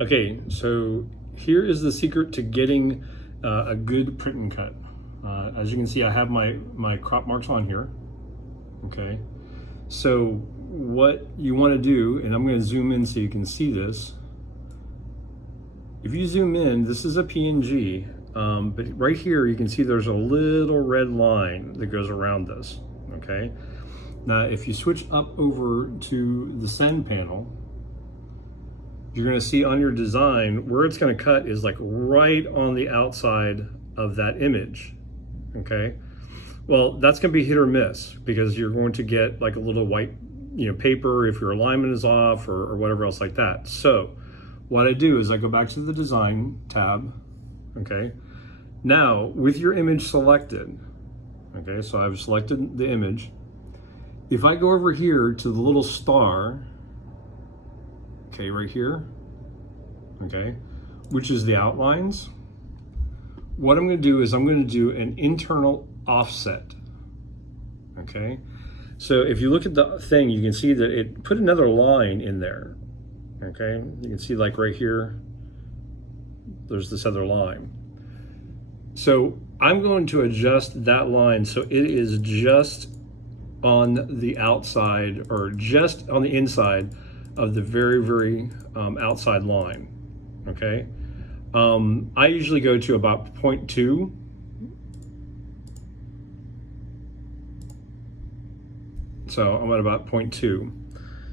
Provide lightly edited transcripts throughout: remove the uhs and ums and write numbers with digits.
Okay, so here is the secret to getting a good print and cut. As you can see, I have my crop marks on here. Okay, so what you want to do, and I'm going to zoom in so you can see this. If you zoom in, this is a PNG, but right here you can see there's a little red line that goes around this. Okay, now if you switch up over to the send panel, you're going to see on your design where it's going to cut is like right on the outside of that image. Okay, well, that's going to be hit or miss because you're going to get like a little white paper if your alignment is off or whatever else like that. So what I do is I go back to the design tab. Okay, now with your image selected, okay, so I've selected the image. If I go over here to the little star, okay, right here, okay, which is the outlines, what I'm going to do is I'm going to do an internal offset. Okay, so if you look at the thing, you can see that it put another line in there. Okay, you can see like right here, there's this other line. So I'm going to adjust that line so it is just on the outside or just on the inside of the very outside line. Okay, I usually go to about 0.2. So I'm at about 0.2.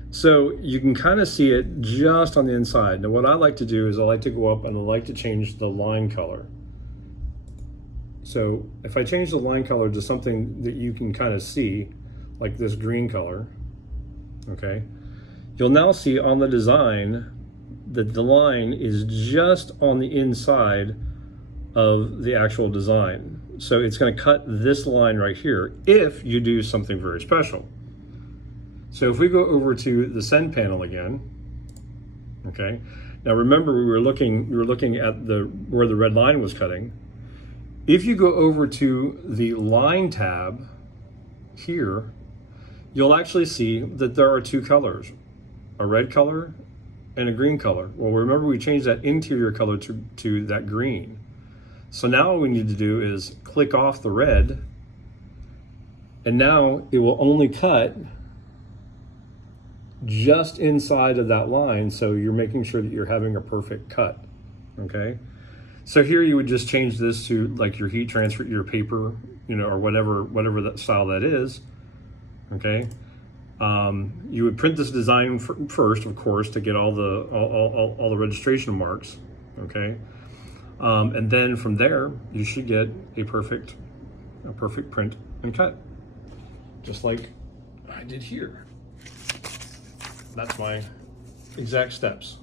So you can kind of see it just on the inside. Now what I like to do is I like to go up and I like to change the line color. So if I change the line color to something that you can kind of see, like this green color, okay, you'll now see on the design that the line is just on the inside of the actual design. So it's going to cut this line right here if you do something very special. So if we go over to the send panel again, okay, now remember we were looking at where the red line was cutting. If you go over to the line tab here, you'll actually see that there are two colors, a red color and a green color. Well, remember we changed that interior color to that green. So now what we need to do is click off the red, and now it will only cut just inside of that line, so you're making sure that you're having a perfect cut. Okay, so here you would just change this to like your heat transfer, your paper, or whatever that style that is. Okay, you would print this design first, of course, to get all the registration marks. Okay, and then from there you should get a perfect print and cut, just like I did here. That's my exact steps.